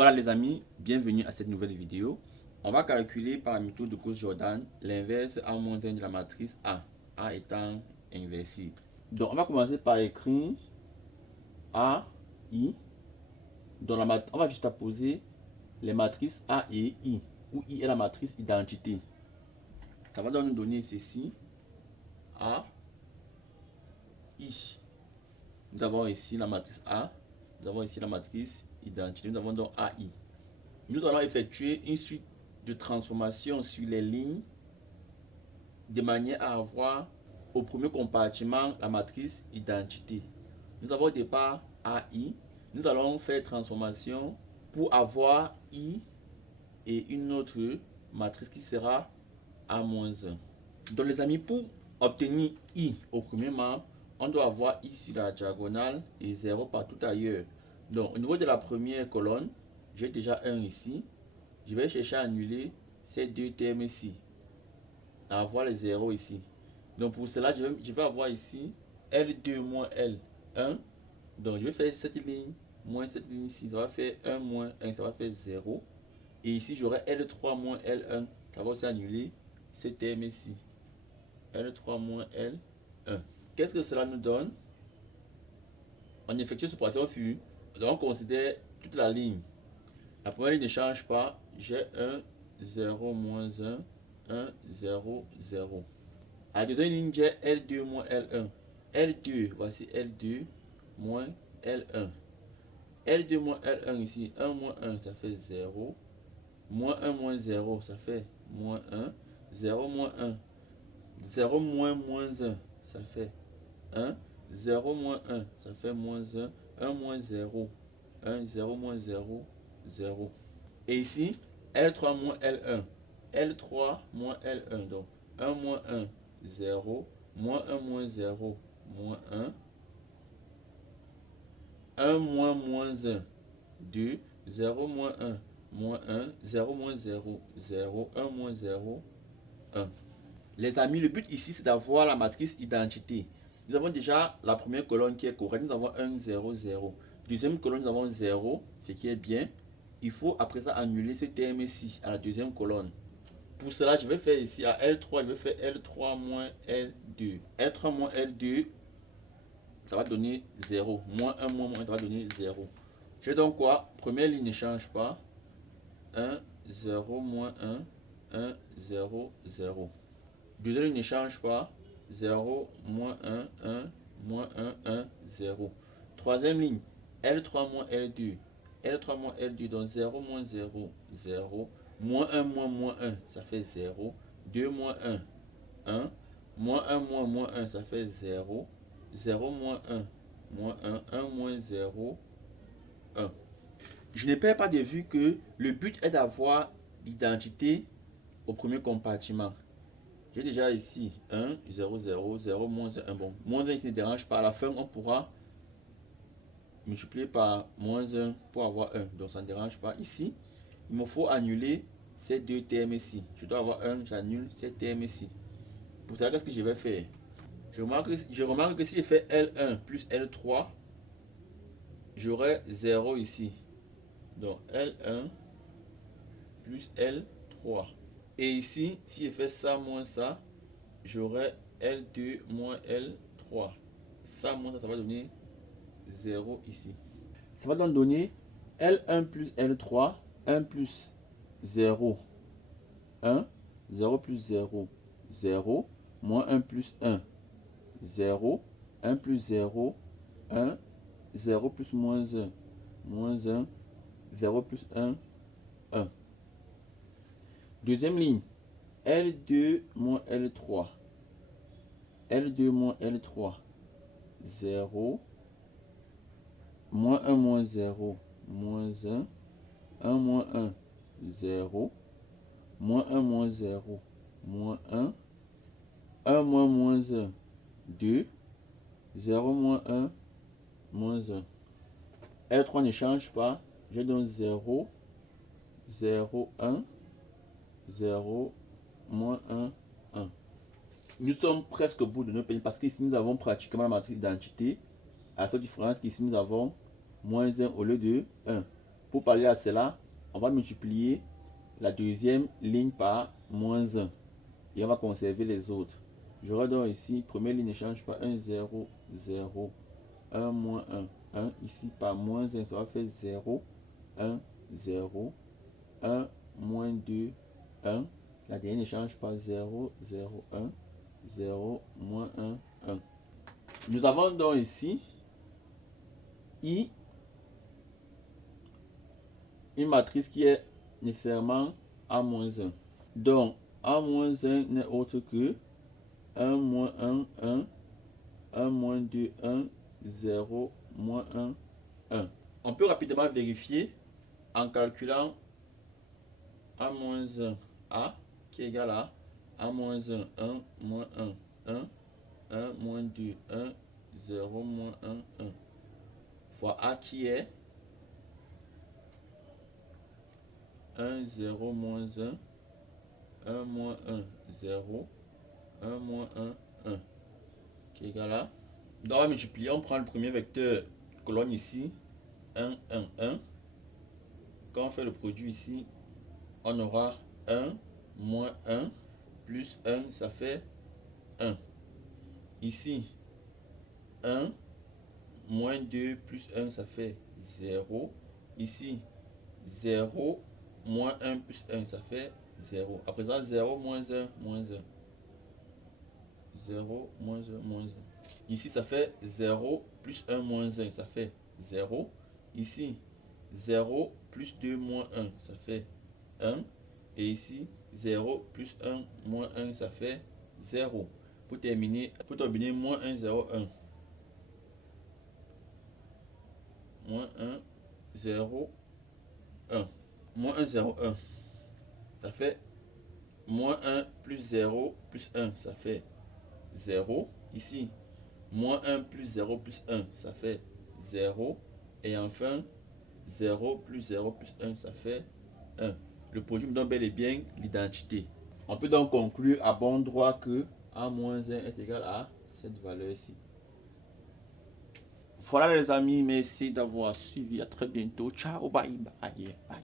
Voilà les amis, bienvenue à cette nouvelle vidéo. On va calculer par la méthode de Cauchy-Jordan l'inverse A-1 de la matrice A, A étant inversible. Donc on va commencer par écrire A, I. On va juste apposer les matrices A et I, où I est la matrice identité. Ça va donc nous donner ceci, A, I. Nous avons ici la matrice A, nous avons ici la matrice identité, nous avons donc AI. Nous allons effectuer une suite de transformations sur les lignes de manière à avoir au premier compartiment la matrice identité. Nous avons au départ AI, nous allons faire transformation pour avoir I et une autre matrice qui sera A-1. Donc les amis, pour obtenir I au premier membre, on doit avoir I sur la diagonale et 0 partout ailleurs. Donc au niveau de la première colonne, j'ai déjà 1 ici. Je vais chercher à annuler ces deux termes-ci, à avoir les 0 ici. Donc pour cela, je vais avoir ici L2 moins L1. Donc je vais faire cette ligne moins cette ligne ici. Ça va faire 1 moins 1, ça va faire 0. Et ici, j'aurai L3 moins L1. Ça va aussi annuler ce terme-ci. L3 moins L1. Qu'est-ce que cela nous donne? On effectue cette opération sur. Donc on considère toute la ligne. La première ligne ne change pas. J'ai 1, 0, moins 1, 1, 0, 0. À la deuxième ligne, j'ai L2 moins L1. L2, voici L2 moins L1. L2 moins L1 ici, 1 moins 1, ça fait 0. Moins 1 moins 0, ça fait moins 1. 0 moins 1. 0 moins moins 1, ça fait 1. 0 moins 1, ça fait moins 1. 1 moins 0. 1, 0 moins 0, 0. Et ici, L3 moins L1. L3 moins L1. Donc, 1 moins 1, 0. Moins 1 moins 0, moins 1. 1 moins moins 1, 2. 0 moins 1, moins 1. 0 moins 0, 0. 1 moins 0, 1. Les amis, le but ici, c'est d'avoir la matrice identité. Nous avons déjà la première colonne qui est correcte. Nous avons 1, 0, 0. Deuxième colonne, nous avons 0, ce qui est bien. Il faut après ça annuler ce terme-ci à la deuxième colonne. Pour cela, je vais faire ici à L3, je vais faire L3 moins L2. L3 moins L2, ça va donner 0. Moins 1 moins 1, ça va donner 0. J'ai donc quoi? Première ligne ne change pas. 1, 0, moins 1, 1, 0, 0. Deuxième ligne ne change pas. 0, moins 1, 1, moins 1, 1, 0. Troisième ligne, L3 moins L2. L3 moins L2, donc 0 moins 0, 0. Moins 1 moins 1, ça fait 0. 2 moins 1, 1. Moins 1 moins 1, ça fait 0. 0 moins 1, moins 1. 1 moins 0, 1. Je ne perds pas de vue que le but est d'avoir l'identité au premier compartiment. J'ai déjà ici 1, 0, 0, 0, moins 1. Bon, moins 1 ici ne dérange pas. À la fin, on pourra multiplier par moins 1 pour avoir 1. Donc, ça ne dérange pas. Ici, il me faut annuler ces deux termes ici. Je dois avoir 1, j'annule ces termes ici. Pour ça, qu'est-ce que je vais faire? Je remarque que si je fais L1 plus L3, j'aurai 0 ici. Donc, L1 plus L3. Et ici, si je fais ça moins ça, j'aurai L2 moins L3. Ça moins ça va donner 0 ici. Ça va donc donner L1 plus L3, 1 plus 0, 1, 0 plus 0, 0, moins 1 plus 1, 0, 1 plus 0, 1, 0 plus moins 1, moins 1, 0 plus 1, 1. Deuxième ligne, L2 moins L3. L2 moins L3, 0, moins 1 moins 0, moins 1, 1 moins 1, 0, moins 1 moins 0, moins 1, 1 moins moins 1, 2, 0 moins 1, moins 1. L3 ne change pas, j'ai donc 0, 0, 1, 0, moins 1, 1. Nous sommes presque au bout de nos peines parce qu'ici nous avons pratiquement la matrice d'identité. À la seule différence qu'ici nous avons moins 1 au lieu de 1. Pour parler à cela, on va multiplier la deuxième ligne par moins 1. Et on va conserver les autres. J'aurai donc ici, première ligne ne change pas, 1, 0, 0, 1, moins 1. 1 ici par moins 1, ça va faire 0, 1, 0, 1, moins 2, 1. La dernière ne change pas, 0, 0, 1, 0, moins 1, 1. Nous avons donc ici I, une matrice qui est nécessairement A-1. Donc, A-1 n'est autre que 1, moins 1, 1, 1, moins 2, 1, 0, moins 1, 1. On peut rapidement vérifier en calculant A-1 A qui est égal à A-1, 1, moins 1, 1, 1, moins 2, 1, 0, moins 1, 1, fois A qui est 1, 0, moins 1, 1, moins 1, 0, 1, moins 1, 1, qui est égal à... Donc on va multiplier, on prend le premier vecteur colonne ici, 1, 1, 1. Quand on fait le produit ici, on aura 1, moins 1, plus 1, ça fait 1. Ici, 1, moins 2, plus 1, ça fait 0. Ici, 0, moins 1, plus 1, ça fait 0. À présent, 0, moins 1, moins 1. 0, moins 1, moins 1. Ici, ça fait 0, plus 1, moins 1, ça fait 0. Ici, 0, plus 2, moins 1, ça fait 1. Et ici, 0, plus 1, moins 1, ça fait 0. Pour terminer, moins 1, 0, 1. Moins 1, 0, 1. Moins 1, 0, 1. Ça fait moins 1 plus 0 plus 1, ça fait 0. Ici, moins 1 plus 0 plus 1, ça fait 0. Et enfin, 0 plus 0 plus 1, ça fait 1. Le produit me donne bel et bien l'identité. On peut donc conclure à bon droit que A-1 est égal à cette valeur-ci. Voilà les amis, merci d'avoir suivi. À très bientôt. Ciao, bye bye. Bye.